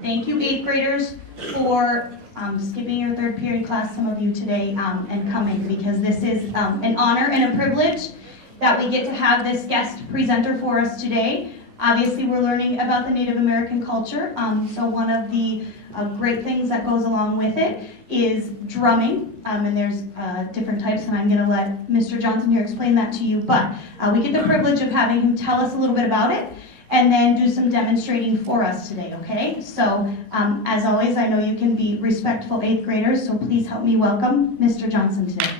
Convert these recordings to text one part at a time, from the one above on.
Thank you, 8th graders, for skipping your third period class, some of you today, and coming, because this is an honor and a privilege that we get to have this guest presenter for us today. Obviously, we're learning about the Native American culture, so one of the great things that goes along with it is drumming, and there's different types, and I'm going to let Mr. Johnson here explain that to you, but we get the privilege of having him tell us a little bit about it, and then do some demonstrating for us today, okay? So, as always, I know you can be respectful 8th graders, so please help me welcome Mr. Johnson today.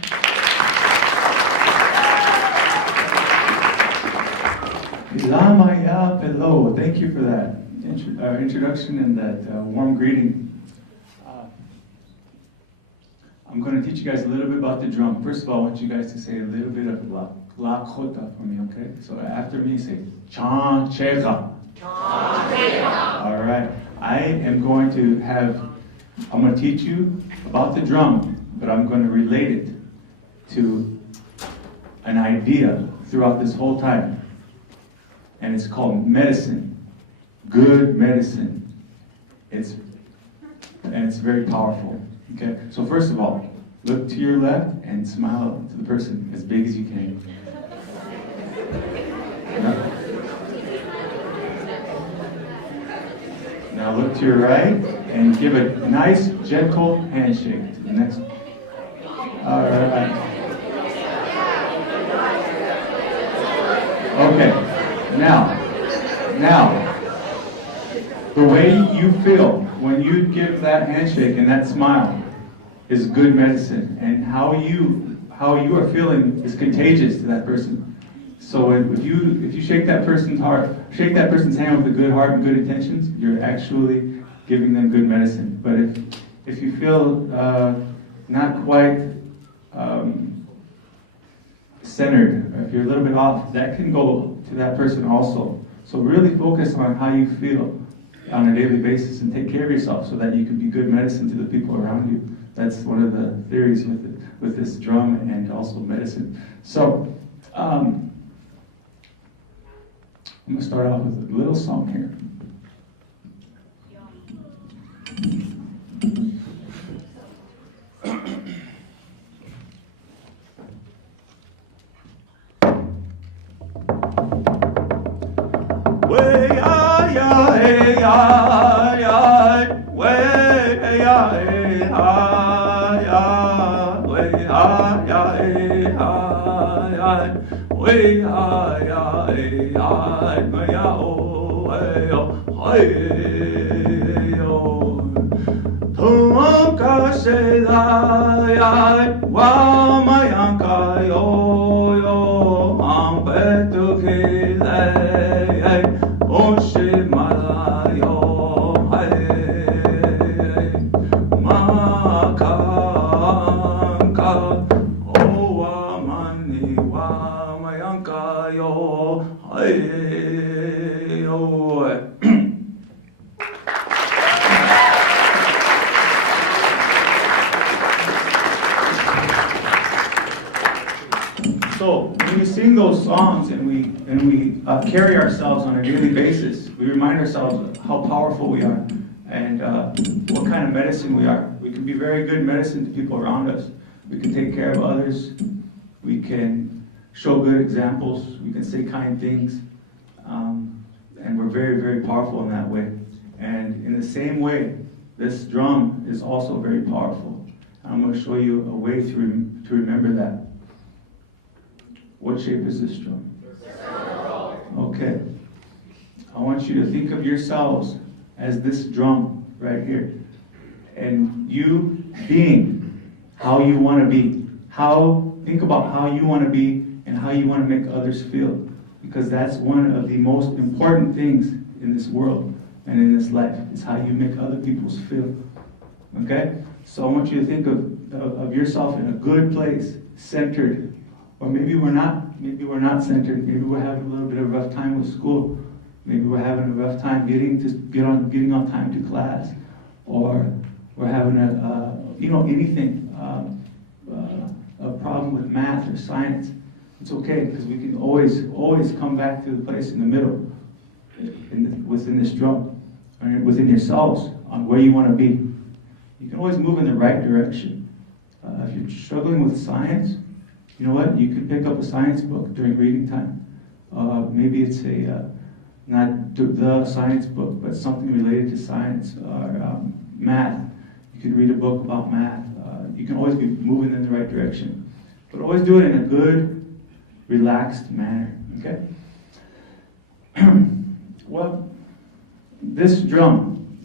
Hello, thank you for that introduction and that warm greeting. I'm going to teach you guys a little bit about the drum. First of all, I want you guys to say a little bit of La Kota for me, okay? So after me, say Cha Chega. All right. I'm going to teach you about the drum, but I'm going to relate it to an idea throughout this whole time. And it's called medicine. Good medicine. It's very powerful. Okay? So first of all, look to your left and smile to the person as big as you can. Now look to your right and give a nice, gentle handshake to the next one. All right. Okay. Now, the way you feel when you give that handshake and that smile is good medicine, and how you are feeling is contagious to that person. So if you shake that person's hand with a good heart and good intentions, you're actually giving them good medicine. But if you feel not quite centered, or if you're a little bit off, that can go to that person also. So really focus on how you feel on a daily basis and take care of yourself so that you can be good medicine to the people around you. That's one of the theories with this drum and also medicine. So I'm going to start off with a little song here. So when we sing those songs and we carry ourselves on a daily basis, we remind ourselves of how powerful we are and what kind of medicine we are. We can be very good medicine to people around us. We can take care of others. We can show good examples. We can say kind things. And we're very, very powerful in that way. And in the same way, this drum is also very powerful. I'm going to show you a way to remember that. What shape is this drum? Okay. I want you to think of yourselves as this drum right here. And you being how you want to be. Think about how you want to be and how you want to make others feel. Because that's one of the most important things in this world and in this life, is how you make other people feel. Okay? So I want you to think of yourself in a good place, centered. Or maybe we're not centered. Maybe we're having a little bit of a rough time with school. Maybe we're having a rough time getting on time to class. Or we're having a problem with math or science. It's okay, because we can always come back to the place in the middle, within this drum. within yourselves on where you want to be. You can always move in the right direction. If you're struggling with science, you know what? You could pick up a science book during reading time. Maybe it's not the science book, but something related to science or math. You could read a book about math. You can always be moving in the right direction. But always do it in a good, relaxed manner, okay? Well, this drum,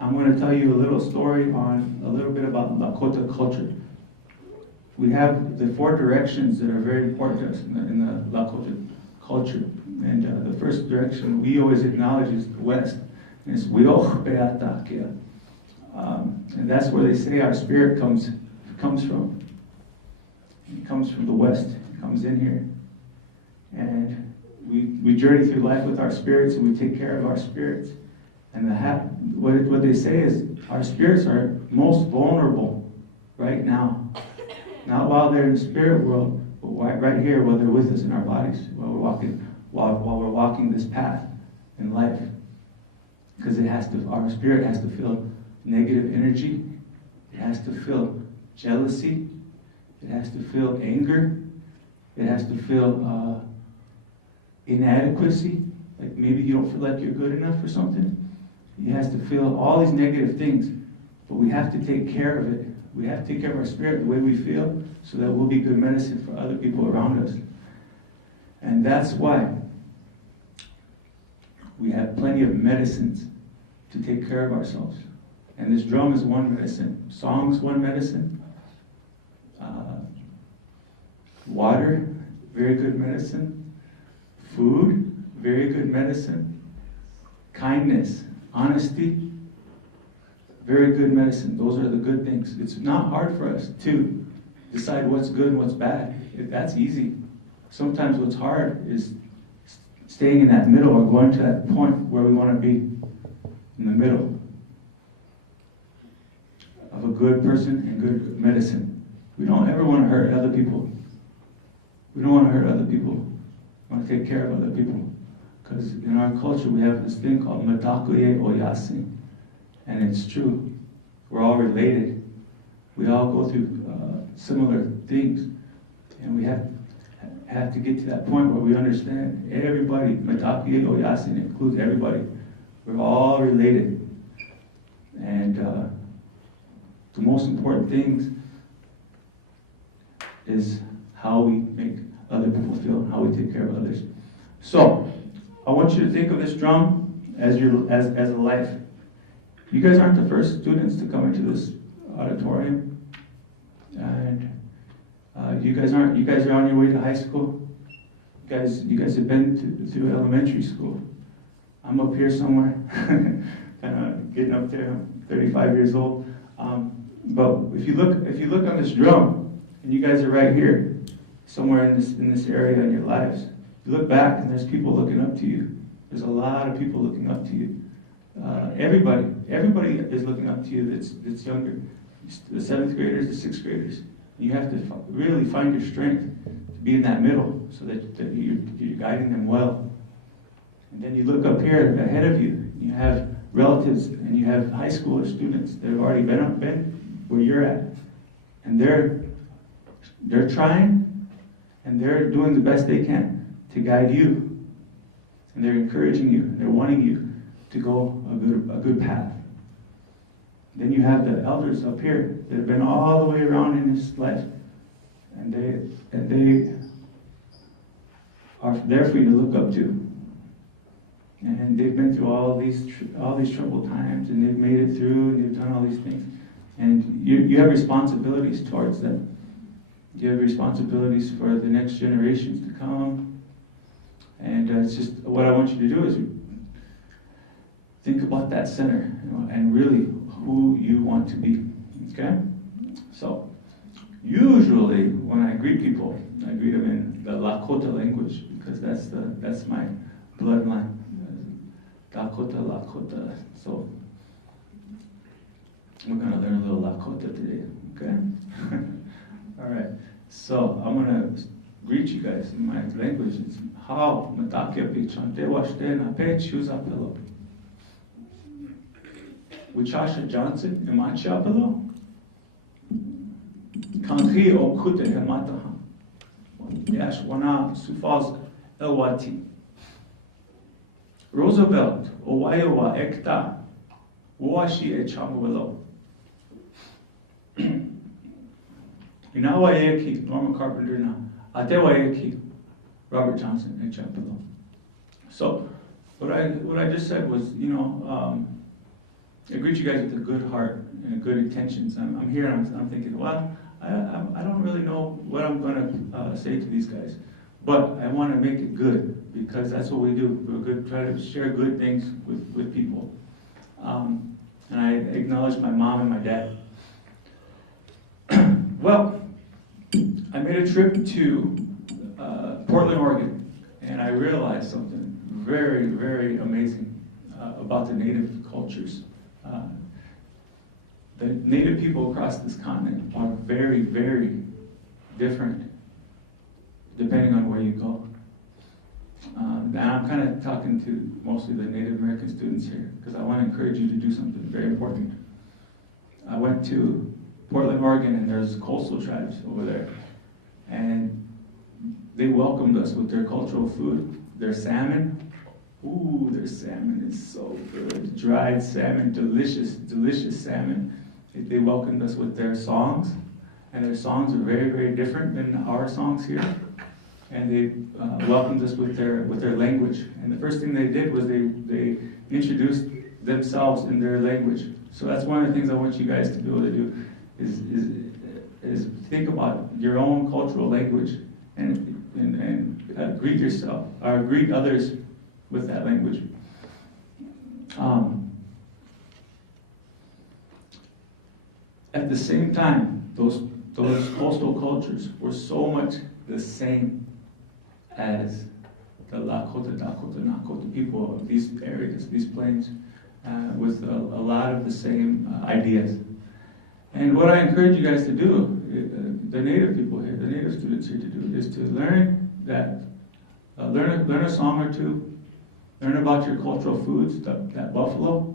I'm going to tell you a little story on a little bit about Lakota culture. We have the 4 directions that are very important to us in the Lakota culture. And the first direction we always acknowledge is the West. And it's Wioch Beatakia. And that's where they say our spirit comes from. It comes from the West. It comes in here. And we journey through life with our spirits, and we take care of our spirits. And what they say is our spirits are most vulnerable right now. Not while they're in the spirit world, but right here while they're with us in our bodies, while we're walking this path in life. Because our spirit has to feel negative energy. It has to feel jealousy. It has to feel anger. It has to feel inadequacy. Like maybe you don't feel like you're good enough for something. It has to feel all these negative things. But we have to take care of it. We have to take care of our spirit the way we feel so that we'll be good medicine for other people around us. And that's why we have plenty of medicines to take care of ourselves. And this drum is one medicine. Song's one medicine. Water, very good medicine. Food, very good medicine. Kindness, honesty, very good medicine. Those are the good things. It's not hard for us to decide what's good and what's bad. That's easy. Sometimes what's hard is staying in that middle or going to that point where we want to be in the middle of a good person and good medicine. We don't ever want to hurt other people. We don't want to hurt other people. We want to take care of other people. Because in our culture we have this thing called madakuye oyasi. And it's true. We're all related. We all go through similar things. And we have to get to that point where we understand everybody, madakuye oyasi includes everybody. We're all related. And the most important things is how we make other people feel and how we take care of others. So, I want you to think of this drum as a life. You guys aren't the first students to come into this auditorium. And you guys are on your way to high school. You guys have been through elementary school. I'm up here somewhere, kind of getting up there. I'm 35 years old. But if you look on this drum, and you guys are right here, somewhere in this area in your lives, you look back and there's people looking up to you. There's a lot of people looking up to you. Everybody is looking up to you that's younger. The 7th graders, the 6th graders. You have to really find your strength to be in that middle so that you're guiding them well. And then you look up here ahead of you. You have relatives and you have high school students that have already been where you're at. And they're trying and they're doing the best they can to guide you. And they're encouraging you. And they're wanting you to go a good path. Then you have the elders up here that have been all the way around in this life. And they are there for you to look up to. And they've been through all these troubled times, and they've made it through, and they've done all these things. And you have responsibilities towards them. You have responsibilities for the next generations to come. And it's just what I want you to do is think about that center, and really who you want to be. Okay? So, usually when I greet people, I greet them in the Lakota language because that's my bloodline. Lakota. So, we're going to learn a little Lakota today. Okay? All right. So, I'm going to greet you guys in my language. It's how matakia pichante washte na pe chuza pelo. Wichasha Johnson, Emanchapalo, Kanhi Okute Hemataha, Yashwana, Sioux Falls, Elwati, Roosevelt, Owaiowa, Ekta, Washi Echamwelo, Inawaeki, Norma Carpenter na, Atewaeki, Robert Johnson, Echapelo. So, what I just said was, I greet you guys with a good heart and good intentions. I'm here and I'm thinking, well, I don't really know what I'm going to say to these guys, but I want to make it good because that's what we do. We're try to share good things with people. And I acknowledge my mom and my dad. Well, I made a trip to Portland, Oregon, and I realized something very, very amazing about the native cultures. The native people across this continent are very, very different depending on where you go. And I'm kind of talking to mostly the Native American students here because I want to encourage you to do something very important. I went to Portland, Oregon, and there's coastal tribes over there. And they welcomed us with their cultural food, their salmon. Ooh, their salmon is so good. Dried salmon, delicious, delicious salmon. They welcomed us with their songs, and their songs are very, very different than our songs here. And they welcomed us with their language. And the first thing they did was they introduced themselves in their language. So that's one of the things I want you guys to be able to do is think about your own cultural language and greet yourself or greet others with that language. At the same time, those coastal cultures were so much the same as the Lakota, Dakota, Nakota people of these areas, these plains, with a lot of the same ideas. And what I encourage you guys to do, the native people here, the native students here to do, is to learn that, learn a song or two, learn about your cultural foods, that buffalo,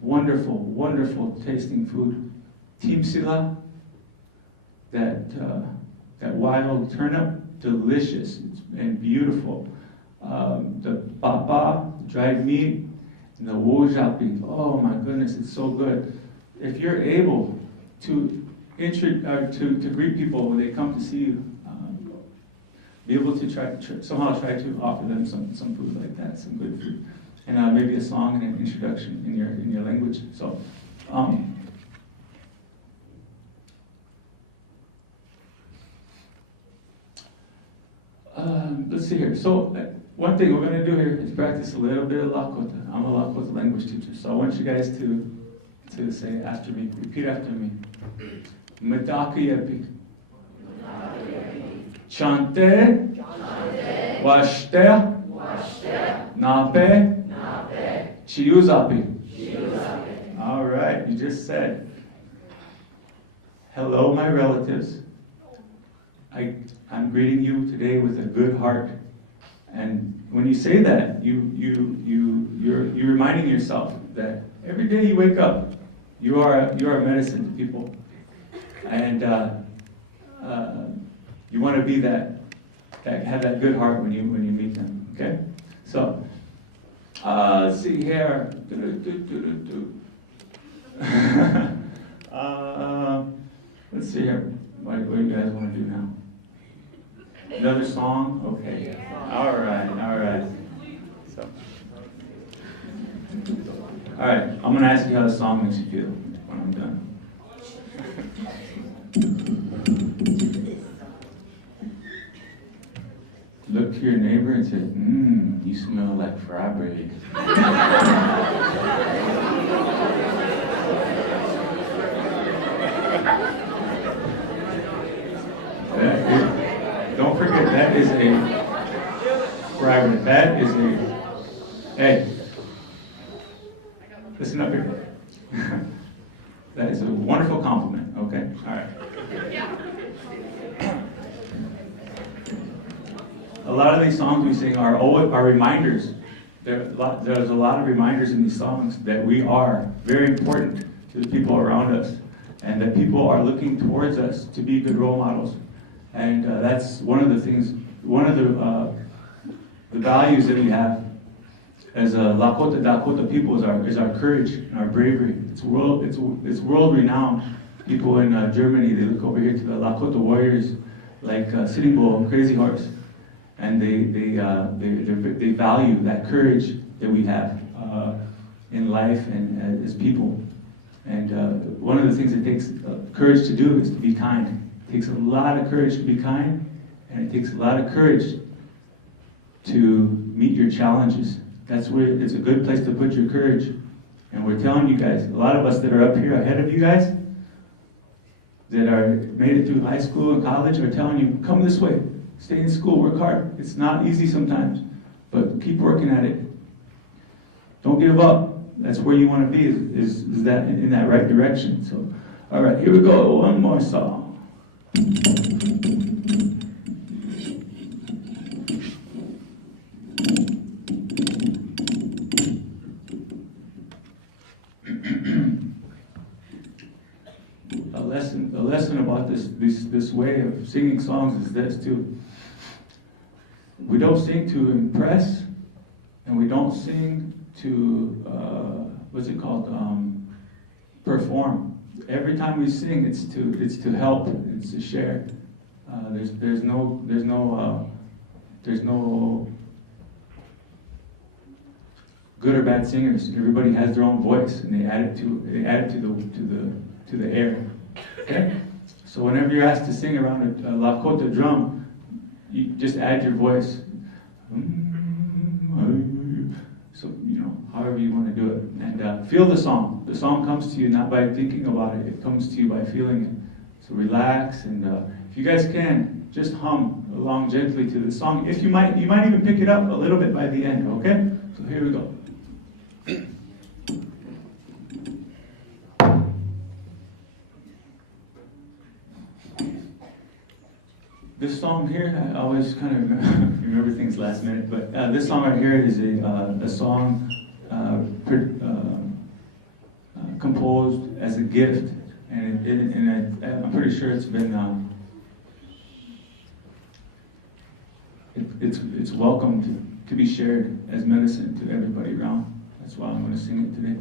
wonderful, wonderful tasting food. Timsila, that wild turnip, delicious and beautiful. The papa, dried meat, and the wojapi. Oh my goodness, it's so good. If you're able to greet people when they come to see you, be able to somehow try to offer them some food like that, some good food, and maybe a song and an introduction in your language. So. Let's see here. So one thing we're going to do here is practice a little bit of Lakota. I'm a Lakota language teacher, so I want you guys to say after me, repeat after me. Medakayepi. Chante. Washte. Nape. Chiuzapi. All right, you just said, hello, my relatives. I'm greeting you today with a good heart. And when you say that, you're reminding yourself that every day you wake up, you are a medicine to people. And you want to be that have that good heart when you meet them. Okay? So let's see here. Let's see here. What do you guys want to do now? Another song? Okay. All right. So, all right. I'm going to ask you how the song makes you feel when I'm done. Look to your neighbor and say, you smell like fry bread. Don't forget, that is a fry bread. That is hey, listen up here. That is a wonderful compliment, okay? All right. A lot of these songs we sing are reminders there's a lot of reminders in these songs that we are very important to the people around us, and that people are looking towards us to be good role models. And that's one of the things, one of the values that we have as a Lakota Dakota people is our courage and our bravery. It's world renowned. People in Germany, they look over here to the Lakota warriors like Sitting Bull and Crazy Horse, and they value that courage that we have in life and as people. And one of the things it takes courage to do is to be kind. It takes a lot of courage to be kind, and it takes a lot of courage to meet your challenges. That's where it's a good place to put your courage. And we're telling you guys, a lot of us that are up here ahead of you guys, that are made it through high school and college, are telling you, come this way, stay in school, work hard. It's not easy sometimes, but keep working at it. Don't give up. That's where you want to be, is that in that right direction. So, all right, here we go. One more song. A lesson about this way of singing songs is this too. We don't sing to impress, and we don't sing to perform. Every time we sing, it's to help, it's to share. There's no good or bad singers. Everybody has their own voice, and they add it to the air. Okay? So whenever you're asked to sing around a Lakota drum, you just add your voice. So, however you want to do it. And feel the song. The song comes to you not by thinking about it. It comes to you by feeling it. So relax, and if you guys can, just hum along gently to the song. If you might even pick it up a little bit by the end, okay? So here we go. This song here, I always kind of remember things last minute, but this song right here is a song composed as a gift, and I'm pretty sure it's been it's welcomed to be shared as medicine to everybody around. That's why I'm going to sing it today.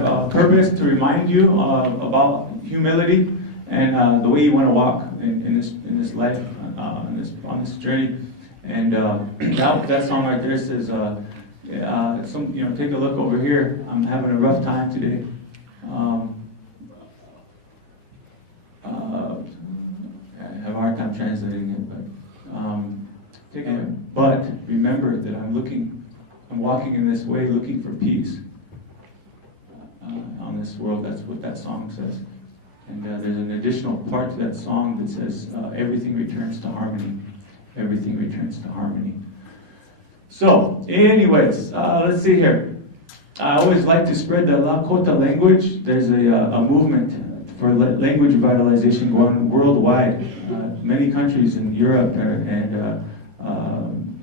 have a purpose to remind you about humility and the way you want to walk in this life, on this journey. And that song right there says, take a look over here. I'm having a rough time today. I have a hard time translating it, but remember that I'm walking in this way, looking for peace on this world. That's what that song says. And there's an additional part to that song that says, everything returns to harmony. Everything returns to harmony. So, anyways, let's see here. I always like to spread the Lakota language. There's a movement for language revitalization going worldwide. Many countries in Europe and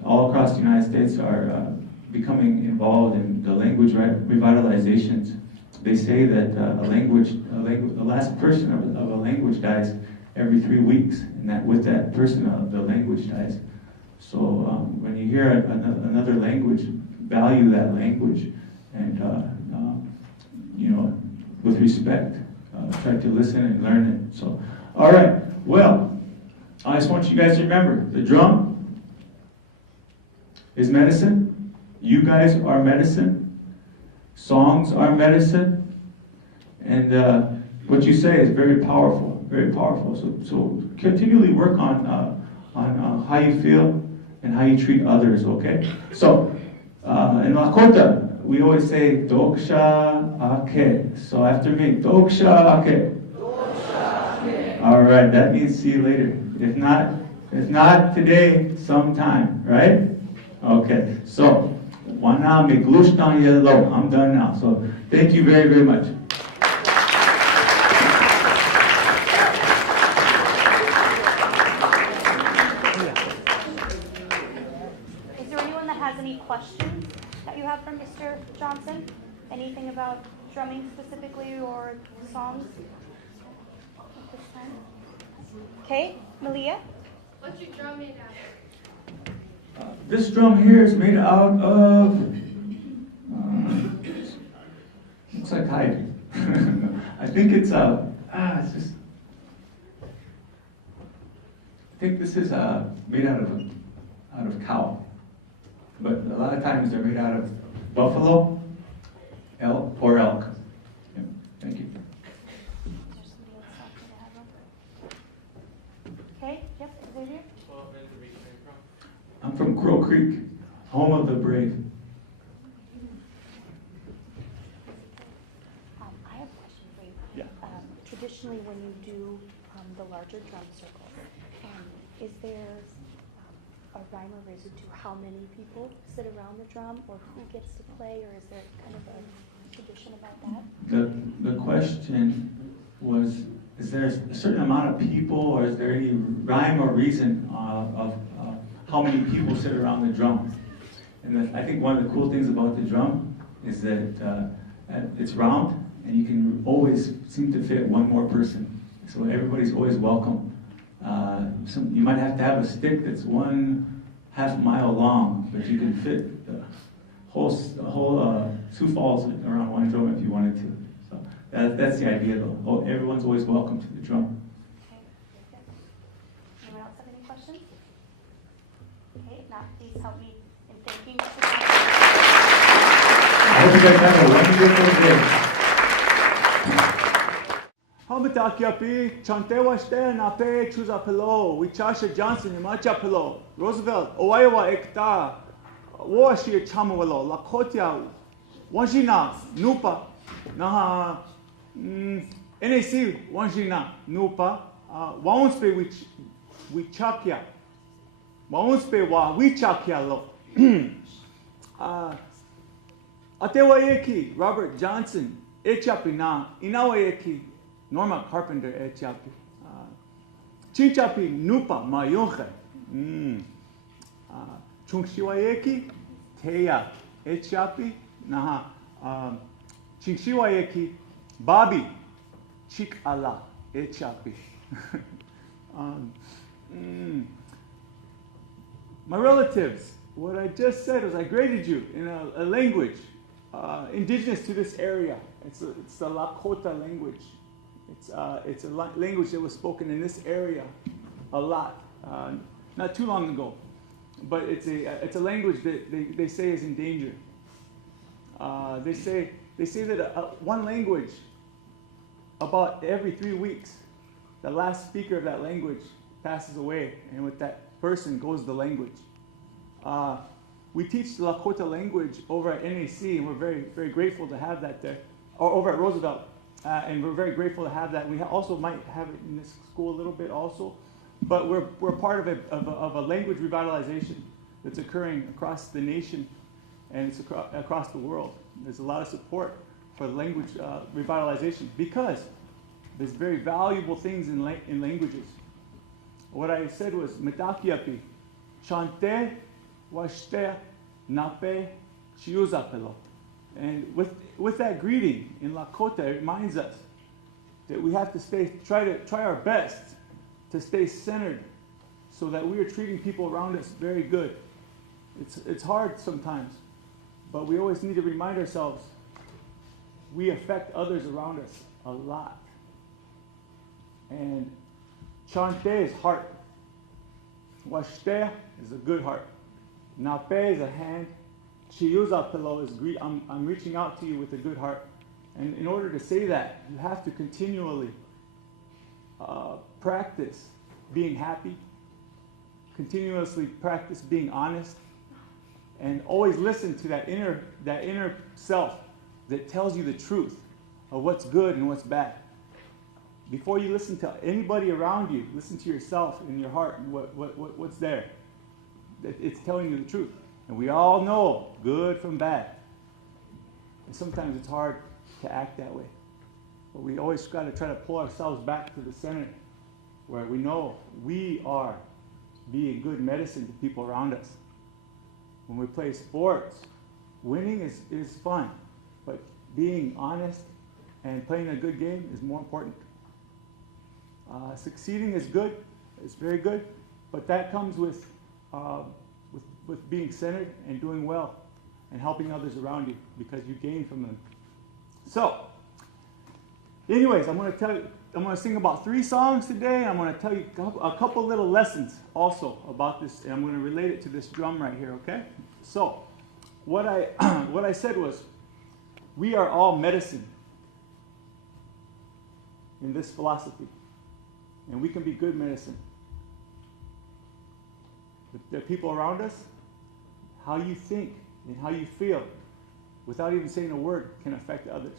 all across the United States are becoming involved in the language revitalizations. They say that the last person of a language dies every 3 weeks, and that with that person, the language dies. So when you hear another language, value that language, and with respect, try to listen and learn it. So, all right. Well, I just want you guys to remember the drum is medicine. You guys are medicine. Songs are medicine, and what you say is very powerful, very powerful. So continually work on how you feel and how you treat others. Okay. So in Lakota, we always say "Doksha Ake." So after me, "Doksha Ake." All right. That means see you later. If not today, sometime. Right? Okay. So. I'm done now. So thank you very, very much. Is there anyone that has any questions that you have for Mr. Johnson? Anything about drumming specifically or songs at this time? Okay, Malia? What's your drum made out of? This drum here is made out of, looks like hide. I think it's I think this is made out of cow. But a lot of times they're made out of buffalo, elk, or elk. Yeah, thank you. Okay, yep, Xavier? I'm from Crow Creek, home of the brave. I have a question for you. Yeah. Traditionally, when you do the larger drum circle, is there a rhyme or reason to how many people sit around the drum, or who gets to play, or is there kind of a tradition about that? The question was, is there a certain amount of people, or is there any rhyme or reason of how many people sit around the drum? And I think one of the cool things about the drum is that it's round, and you can always seem to fit one more person. So everybody's always welcome. You might have to have a stick that's 1/2 mile long, but you can fit the whole Sioux Falls around one drum if you wanted to. So that's the idea, though. Everyone's always welcome to the drum. Okay, very good. Anyone else have any questions? Okay, if not, please help me in thanking Mr. Johnson. I hope you guys have a wonderful day. Hamatakiapi, Chantewashte, Nape, Chuzapelo, Wichasha Johnson, Machapelo, Roosevelt, Owawa Ekta, Washir Chamawalo, Lakotia, Wanjina, Nupa, Naha, NAC, Wanjina, Nupa, Waunspe, Wichakia, Waunspe, Wichakia lo. Atewayeki, Robert Johnson, Echapi na, Inawayeki, Norma Carpenter Echapi, Chichapi Nupa Mayonche, Chungshiwayeki, Teya Echapi, Naha, Chingshiwayeki, Bobby, Chik Allah Echapi. My relatives, what I just said was I graded you in a language indigenous to this area, It's the Lakota language. It's a language that was spoken in this area a lot, not too long ago. But it's a language that they say is in danger. They say that one language, about every 3 weeks, the last speaker of that language passes away, and with that person goes the language. We teach the Lakota language over at NAC, and we're very, very grateful to have that there, or over at Roosevelt, and we're very grateful to have that. We also might have it in this school a little bit also, but we're part of a language revitalization that's occurring across the nation, and it's across the world. There's a lot of support for language revitalization because there's very valuable things in languages. What I said was Metakiapi, Chante, Washte, Nape, Chiuzapelo. And with that greeting in Lakota, it reminds us that we have to try our best to stay centered so that we are treating people around us very good. It's hard sometimes, but we always need to remind ourselves we affect others around us a lot. And Chante is heart. Washte is a good heart. Nape is a hand. Chiuzapelo is I'm reaching out to you with a good heart. And in order to say that, you have to continually practice being happy, continuously practice being honest, and always listen to that inner self that tells you the truth of what's good and what's bad. Before you listen to anybody around you, listen to yourself in your heart and what's there. It's telling you the truth. And we all know good from bad. And sometimes it's hard to act that way. But we always got to try to pull ourselves back to the center where we know we are being good medicine to people around us. When we play sports, winning is fun, but being honest and playing a good game is more important. Succeeding is good, it's very good, but that comes with being centered and doing well and helping others around you because you gain from them. So, anyways, I'm going to sing about 3 songs today, and I'm going to tell you a couple little lessons also about this, and I'm going to relate it to this drum right here, okay? So, what I said was, we are all medicine in this philosophy, and we can be good medicine. The people around us, how you think and how you feel, without even saying a word, can affect others.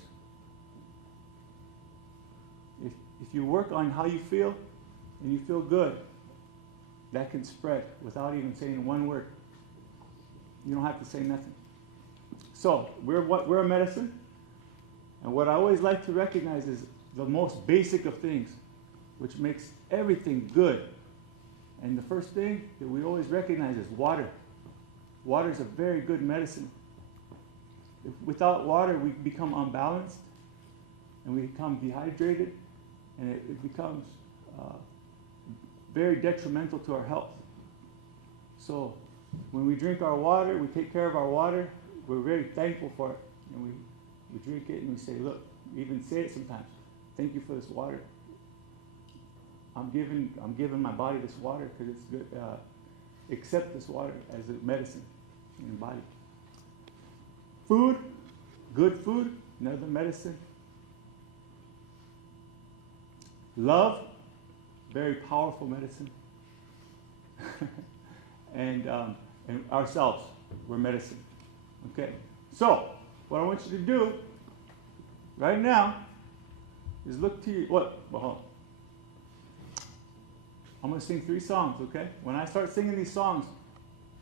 If you work on how you feel and you feel good, that can spread without even saying one word. You don't have to say nothing. So we're a medicine, and what I always like to recognize is the most basic of things, which makes everything good. And the first thing that we always recognize is water. Water is a very good medicine. Without water, we become unbalanced, and we become dehydrated, and it becomes very detrimental to our health. So when we drink our water, we take care of our water, we're very thankful for it. And we drink it and we say, look, we even say it sometimes, thank you for this water. I'm giving my body this water because it's good. Accept this water as a medicine in the body. Food, good food, another medicine. Love, very powerful medicine. and ourselves, we're medicine. Okay, so what I want you to do right now is look to hold on. I'm going to sing 3 songs, okay? When I start singing these songs,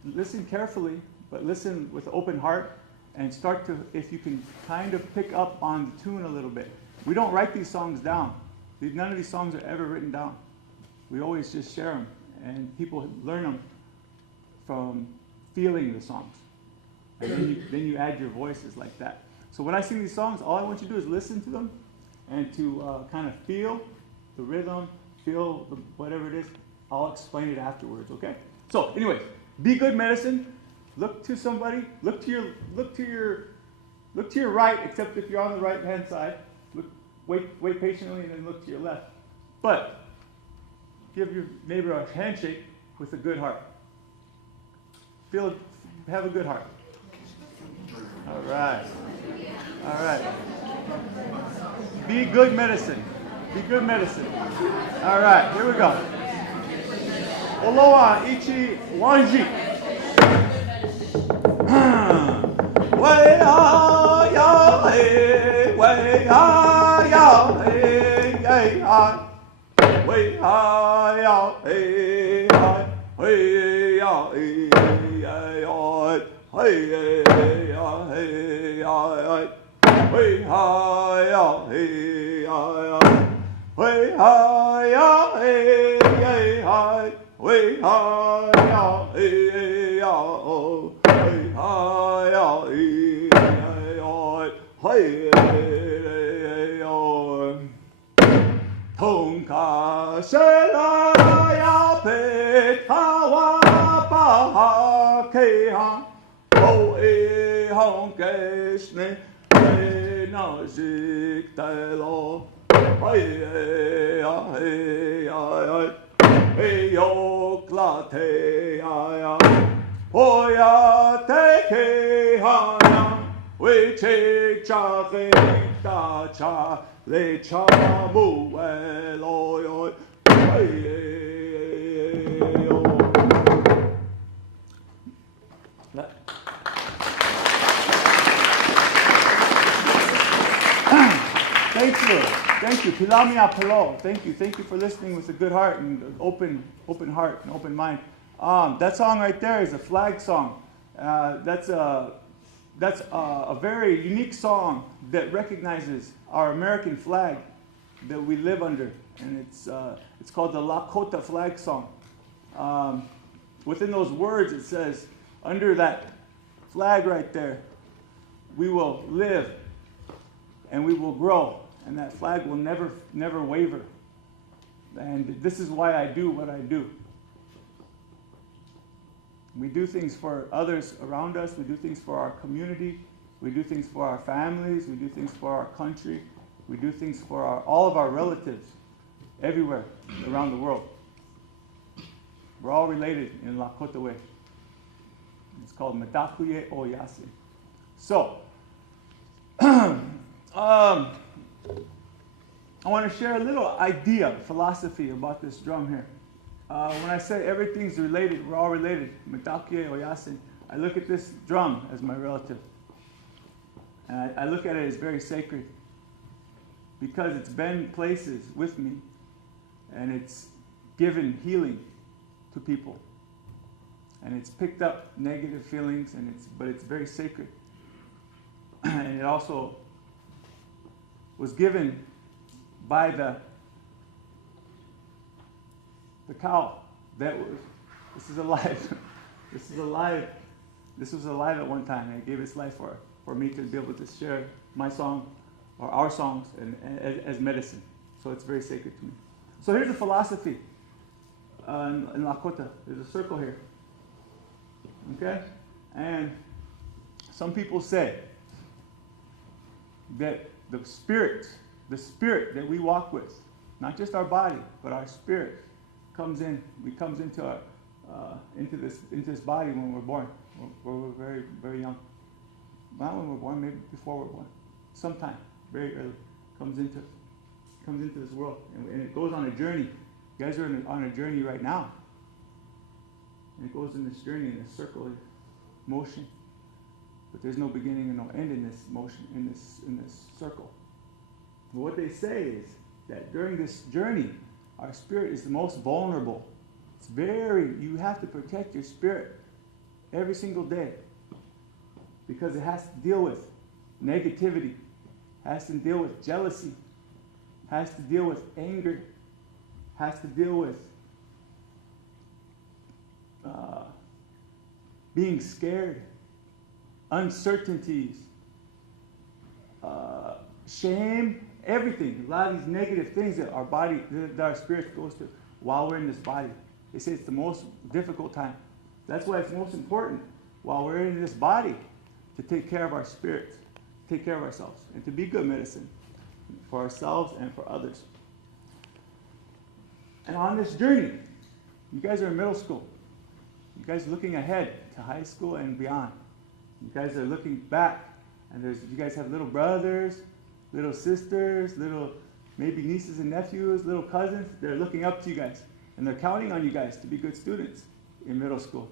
listen carefully, but listen with an open heart, and start to, if you can kind of pick up on the tune a little bit. We don't write these songs down. None of these songs are ever written down. We always just share them, and people learn them from feeling the songs. And then you add your voices like that. So when I sing these songs, all I want you to do is listen to them and to kind of feel the rhythm, feel whatever it is. I'll explain it afterwards, okay? So anyways, be good medicine. Look to somebody. Look to Look to your right, except if you're on the right-hand side. Wait patiently and then look to your left. But give your neighbor a handshake with a good heart. Have a good heart. All right. All right. Be good medicine. Be good medicine. All right, here we go. Oloa ichi wanji. Way ah ya hey, way ah ya hey, hey ah. Way ah ya hey, way ah hey, hey ah, hey ah hey ah. Way ah ya hey ah. Way ah ya hey, hey ah. Way ah ya hey ah. Way ah ya hey ah. Hey ah. Tonka shela ya pet hawa pa ke ha. O e hong kesne na zik telo. Hey hey hey hey yo klate ya. Oya te ke ha na. We take cha ta cha. Le chamu eloy Thank you. Pilamia Palo. Thank you for listening with a good heart and open heart and open mind. That song right there is a flag song. That's a very unique song that recognizes our American flag that we live under, and it's called the Lakota flag song. Within those words, it says, under that flag right there, we will live and we will grow, and that flag will never waver. And this is why I do what I do. We do things for others around us. We do things for our community. We do things for our families. We do things for our country. We do things for all of our relatives everywhere around the world. We're all related in Lakota way. It's called Madakuye Oyase. So, I want to share a little idea, philosophy about this drum here. When I say everything's related, we're all related, Madakuye Oyase, I look at this drum as my relative. And I look at it as very sacred because it's been places with me and it's given healing to people. And it's picked up negative feelings, but it's very sacred. And it also was given by the cow that was, this is alive. This was alive at one time. It gave its life for me to be able to share my song or our songs as medicine. So it's very sacred to me. So here's a philosophy in Lakota. There's a circle here. Okay? And some people say that the spirit that we walk with, not just our body, but our spirit, comes into this body when we're born. We're very, very young. Not when we're born, maybe before we're born. Sometime, very early, comes into this world, and it goes on a journey. You guys are on a journey right now. And it goes in this journey in a circle of motion. But there's no beginning and no end in this motion, in this circle. But what they say is that during this journey, our spirit is the most vulnerable. You have to protect your spirit every single day because it has to deal with negativity, has to deal with jealousy, has to deal with anger, has to deal with being scared, uncertainties, shame, everything. A lot of these negative things that our spirit goes through while we're in this body. They say it's the most difficult time. That's why it's most important while we're in this body to take care of our spirits, take care of ourselves and to be good medicine for ourselves and for others. And on this journey, you guys are in middle school. You guys are looking ahead to high school and beyond. You guys are looking back, and you guys have little brothers, little sisters, little maybe nieces and nephews, little cousins. They're looking up to you guys, and they're counting on you guys to be good students in middle school.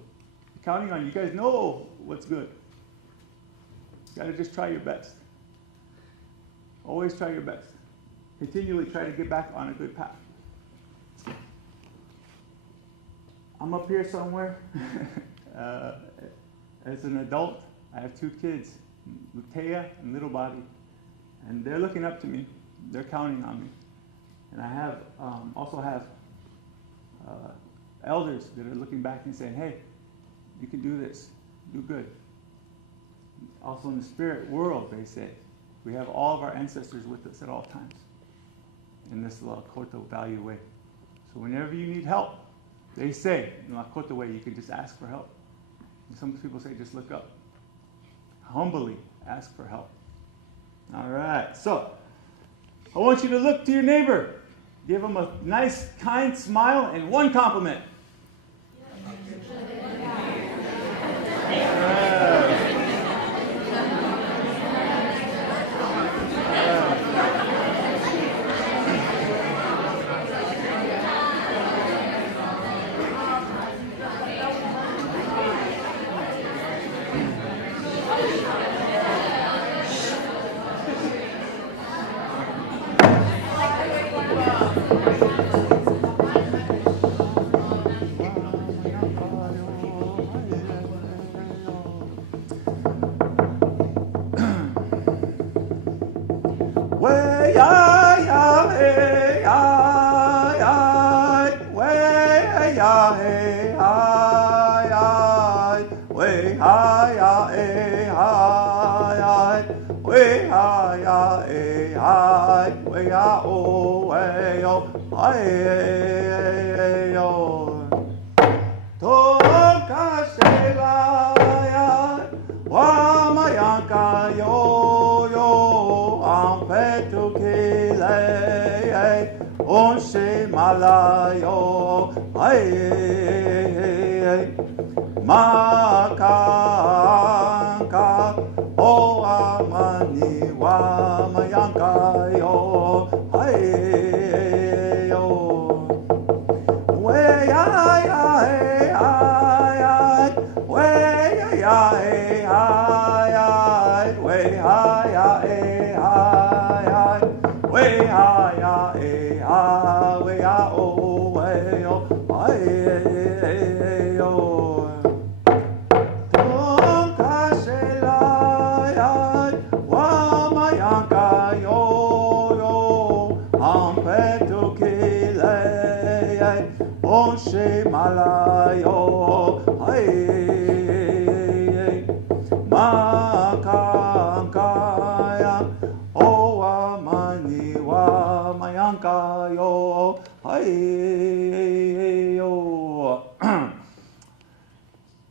They're counting on you. You guys know what's good. You got to just try your best. Always try your best. Continually try to get back on a good path. I'm up here somewhere. As an adult, I have 2 kids, Lutea and little Bobby. And they're looking up to me. They're counting on me. And I have also have elders that are looking back and saying, hey, you can do this. Do good. Also in the spirit world, they say, we have all of our ancestors with us at all times in this Lakota value way. So whenever you need help, they say, in Lakota way, you can just ask for help. And some people say, just look up. Humbly ask for help. All right, so I want you to look to your neighbor. Give him a nice, kind smile and one compliment.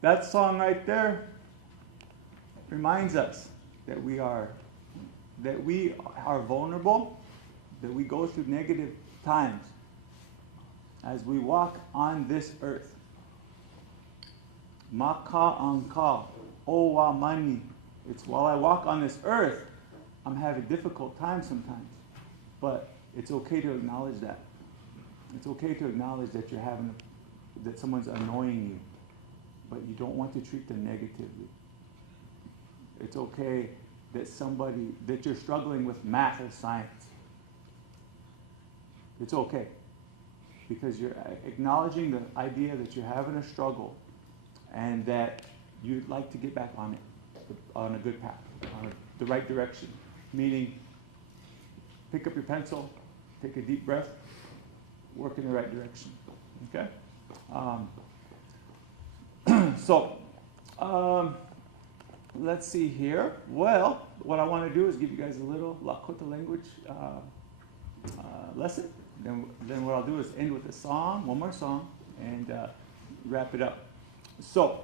That song right there reminds us that we are vulnerable, that we go through negative times as we walk on this earth. Maka anka, owa mani. It's while I walk on this earth, I'm having difficult times sometimes. But it's okay to acknowledge that. It's okay to acknowledge that that someone's annoying you, but you don't want to treat them negatively. It's okay that you're struggling with math or science. It's okay, because you're acknowledging the idea that you're having a struggle and that you'd like to get back on it, on a good path, on the right direction. Meaning, pick up your pencil, take a deep breath, work in the right direction. Okay? Let's see here. Well, what I want to do is give you guys a little Lakota language lesson. Then what I'll do is end with a song, one more song, and wrap it up. So,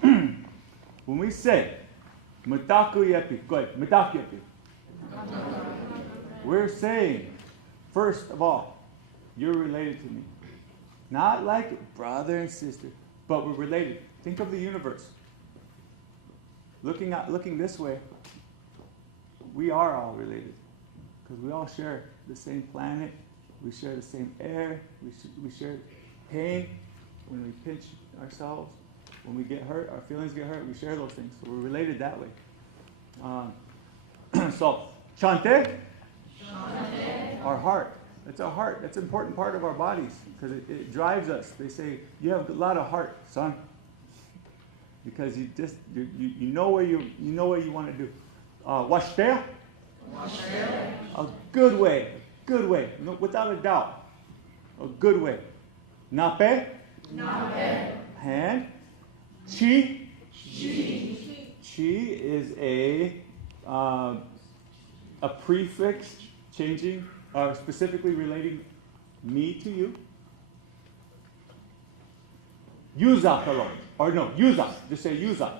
when we say Matakuyepi. Good. Matakuyepi. We're saying, first of all, you're related to me. Not like brother and sister, but we're related. Think of the universe. Looking this way, we are all related. Because we all share the same planet, we share the same air, we share pain when we pinch ourselves, when we get hurt, our feelings get hurt, we share those things. So we're related that way. So, chante, our heart. It's our heart. That's an important part of our bodies because it drives us. They say, you have a lot of heart, son. Because you know where you want to do. Washtea? A good way. Good way. No, without a doubt. A good way. Nape? Hand. Chi? Chi is a prefix changing, specifically relating me to you. Yuza, hello. Or no, yuza. Just say yuza.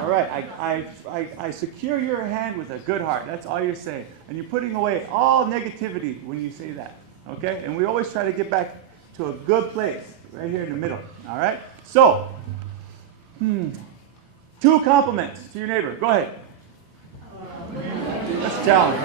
All right. I secure your hand with a good heart. That's all you're saying. And you're putting away all negativity when you say that. Okay? And we always try to get back to a good place. Right here in the middle. All right? So, 2 compliments to your neighbor. Go ahead. Let's challenge.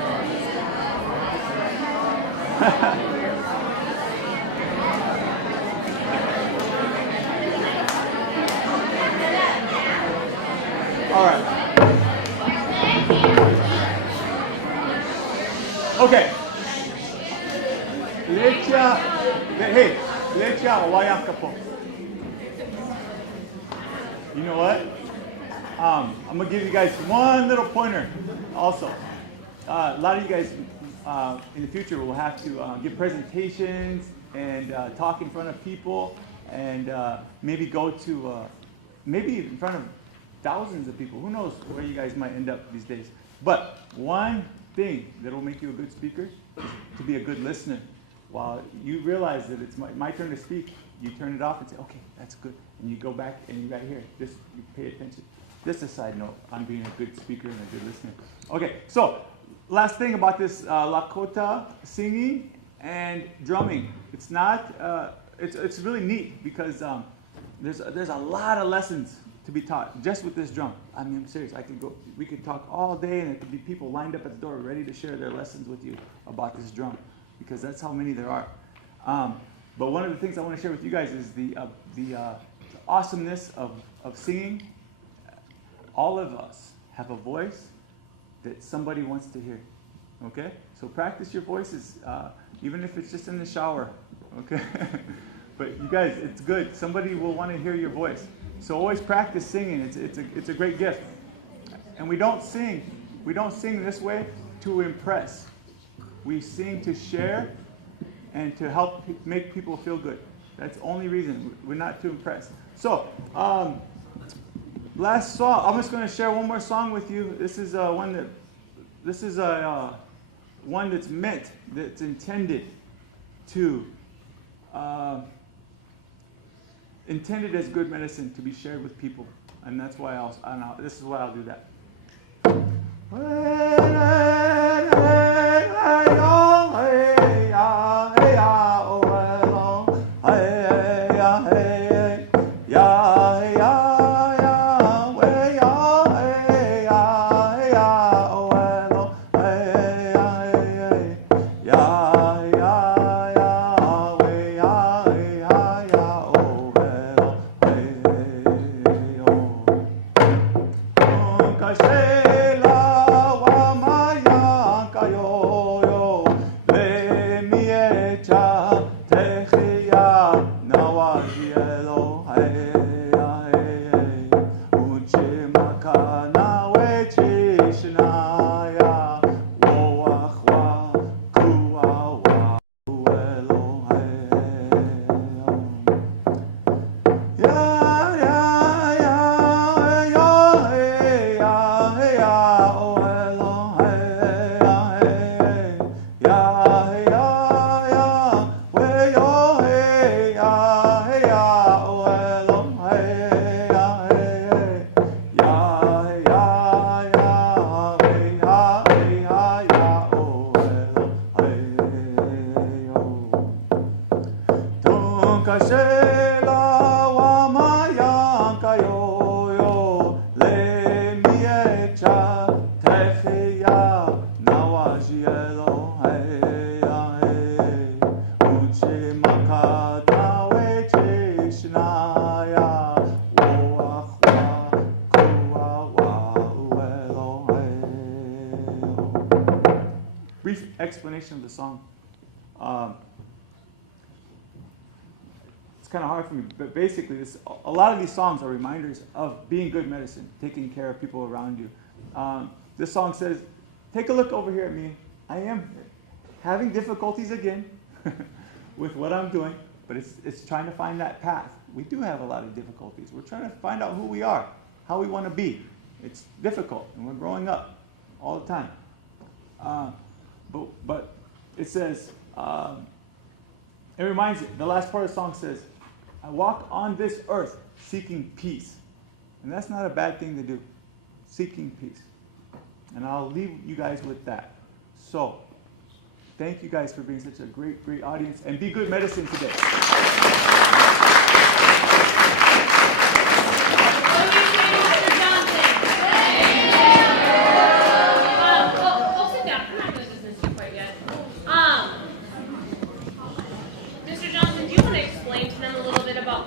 All right. Okay. Hey, lecha wayakapo. You know what? I'm going to give you guys one little pointer also. A lot of you guys in the future will have to give presentations and talk in front of people and maybe go to, maybe in front of thousands of people. Who knows where you guys might end up these days. But one thing that will make you a good speaker is to be a good listener. While you realize that it's my turn to speak, you turn it off and say, okay, that's good. And you go back and you right here, just you pay attention. Just a side note on being a good speaker and a good listener. Okay, so last thing about this Lakota singing and drumming. It's not, it's really neat because there's a lot of lessons to be taught just with this drum. I mean, I'm serious. We could talk all day and there could be people lined up at the door ready to share their lessons with you about this drum because that's how many there are. But one of the things I want to share with you guys is the awesomeness of singing. All of us have a voice that somebody wants to hear. Okay? So practice your voices, even if it's just in the shower. Okay? But you guys, it's good. Somebody will want to hear your voice. So always practice singing. It's a great gift. And we don't sing this way to impress. We sing to share and to help make people feel good. That's the only reason. We're not to impress. So, last song. I'm just going to share one more song with you. This is one that's meant, that's intended to, intended as good medicine to be shared with people, and that's why this is why I'll do that. Yonkashela wamayankayoyo le miecha tefiya nawajielo uchi makatawe chishnaya woahwa kuawa uelo. Brief explanation of the song. It's kind of hard for me, but basically, a lot of these songs are reminders of being good medicine, taking care of people around you. This song says, take a look over here at me. I am having difficulties again with what I'm doing, but it's trying to find that path. We do have a lot of difficulties. We're trying to find out who we are, how we want to be. It's difficult, and we're growing up all the time. But it says, it reminds you, the last part of the song says, I walk on this earth seeking peace. And that's not a bad thing to do, seeking peace. And I'll leave you guys with that. So, thank you guys for being such a great, great audience, and be good medicine today.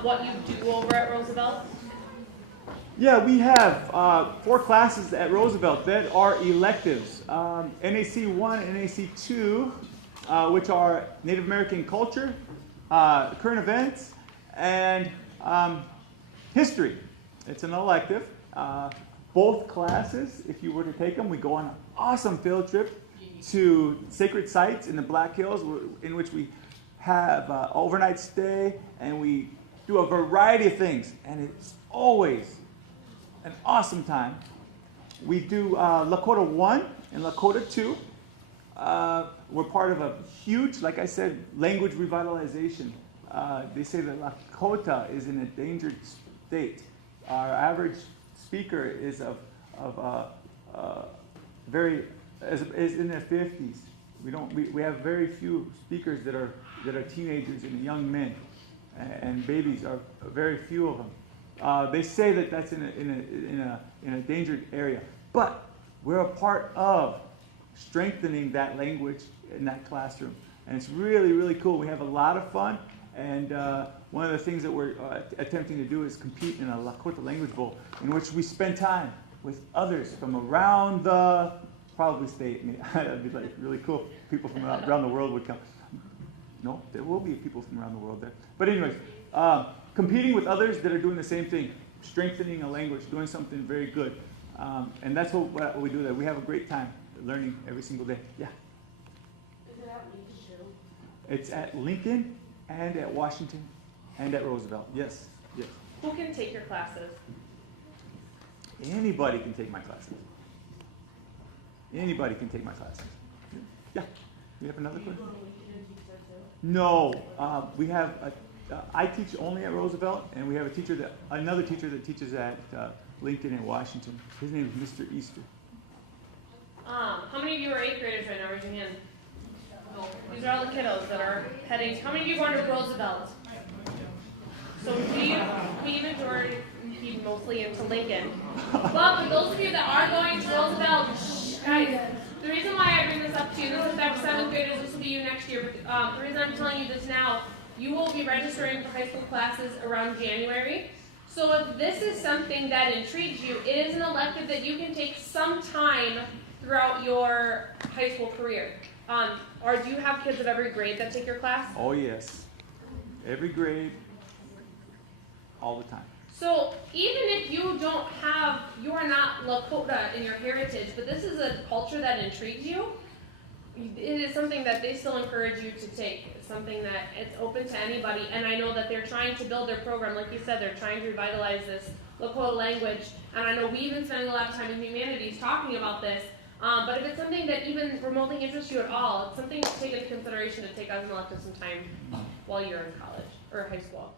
What you do over at Roosevelt? Yeah, we have 4 classes at Roosevelt that are electives. NAC 1 and NAC 2, which are Native American culture, current events, and history. It's an elective. Both classes, if you were to take them, we go on an awesome field trip to sacred sites in the Black Hills, in which we have overnight stay, and we do a variety of things, and it's always an awesome time. We do Lakota 1 and Lakota 2. We're part of a huge, like I said, language revitalization. They say that Lakota is in a endangered state. Our average speaker is is in their 50s. We have very few speakers that are teenagers and young men. And babies are very few of them. They say that that's in a endangered area, but we're a part of strengthening that language in that classroom, and it's really, really cool. We have a lot of fun, and one of the things that we're attempting to do is compete in a Lakota language bowl, in which we spend time with others from around the state. I mean, that'd be like really cool. People from around the world would come. No, there will be people from around the world there. But anyways, competing with others that are doing the same thing, strengthening a language, doing something very good. And that's what we do there. We have a great time learning every single day. Yeah? Is it at Lincoln too? It's at Lincoln and at Washington and at Roosevelt. Yes, yes. Who can take your classes? Anybody can take my classes. Anybody can take my classes. Yeah? We have another question? No, we have. I teach only at Roosevelt, and we have another teacher that teaches at Lincoln and Washington. His name is Mr. Easter. How many of you are 8th graders right now? Raise your hand. These are all the kiddos that are heading. How many of you are going to Roosevelt? So we majority mostly into Lincoln. But for those of you that are going to Roosevelt, guys. The reason why I bring this up to you, this is for 7th graders, this will be you next year, but the reason I'm telling you this now, you will be registering for high school classes around January. So if this is something that intrigues you, it is an elective that you can take some time throughout your high school career. Or do you have kids of every grade that take your class? Oh yes, every grade, all the time. So even if you are not Lakota in your heritage, but this is a culture that intrigues you, it is something that they still encourage you to take. It's something that it's open to anybody, and I know that they're trying to build their program. Like you said, they're trying to revitalize this Lakota language, and I know we've been spending a lot of time in humanities talking about this, but if it's something that even remotely interests you at all, it's something to take into consideration to take as an elective some time while you're in college or high school.